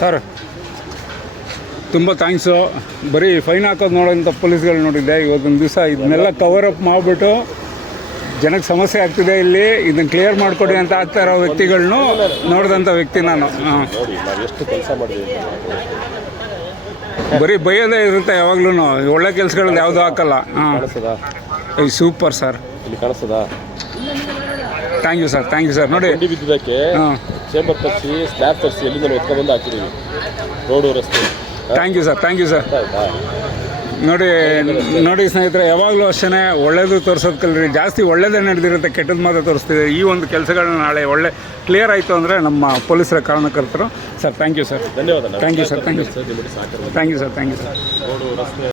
Sir ತುಂಬ thanks. ಬರೀ fine ಹಾಕೋದು ನೋಡೋಂಥ ಪೊಲೀಸ್ಗಳು ನೋಡಿದ್ದೆ. ಇವತ್ತೊಂದು ದಿವಸ ಇದನ್ನೆಲ್ಲ ಕವರ್ ಅಪ್ ಮಾಡಿಬಿಟ್ಟು ಜನಕ್ಕೆ ಸಮಸ್ಯೆ ಆಗ್ತಿದೆ ಇಲ್ಲಿ, ಇದನ್ನು ಕ್ಲಿಯರ್ ಮಾಡಿಕೊಡಿ ಅಂತ ಆಗ್ತಾ ಇರೋ ವ್ಯಕ್ತಿಗಳನ್ನೂ ನೋಡಿದಂಥ ವ್ಯಕ್ತಿ ನಾನು. ಹಾಂ, ಬರೀ ಬೈಯೋದೇ ಇರುತ್ತೆ ಯಾವಾಗ್ಲೂ, ಒಳ್ಳೆ ಕೆಲಸಗಳದ್ದು ಯಾವುದೂ ಹಾಕಲ್ಲ. ಹಾಂ, super sir. Thank you sir, thank you sir. ನೋಡಿ ಹಾಂ, ಚೇಂಬರ್ ತರಿಸಿ ಸ್ಲ್ಯಾಬ್ ತರಿಸಿ ಎಲ್ಲಿಂದ ಹೊತ್ಕೊಂಡ್ಬಂದು ಹಾಕಿದ್ದೀವಿ ರೋಡು ರಸ್ತೆ. Thank you sir, thank you sir. ನೋಡಿ ಸ್ನೇಹಿತರೆ, ಯಾವಾಗಲೂ ಅಷ್ಟೇ ಒಳ್ಳೇದು ತೋರಿಸೋದು ಕಲ್ರಿ. ಜಾಸ್ತಿ ಒಳ್ಳೇದೇ ನಡೆದಿರುತ್ತೆ, ಕೆಟ್ಟದ್ದು ಮಾತ್ರ ತೋರಿಸ್ತಿದೆ. ಈ ಒಂದು ಕೆಲಸಗಳನ್ನ ನಾಳೆ ಒಳ್ಳೆ ಕ್ಲಿಯರ್ ಆಯಿತು ಅಂದರೆ ನಮ್ಮ ಪೊಲೀಸರ ಕಾರಣಕರ್ತರು. ಸರ್ ಥ್ಯಾಂಕ್ ಯು ಸರ್, ಧನ್ಯವಾದ. Thank you sir, thank you sir, thank you sir, thank you sir.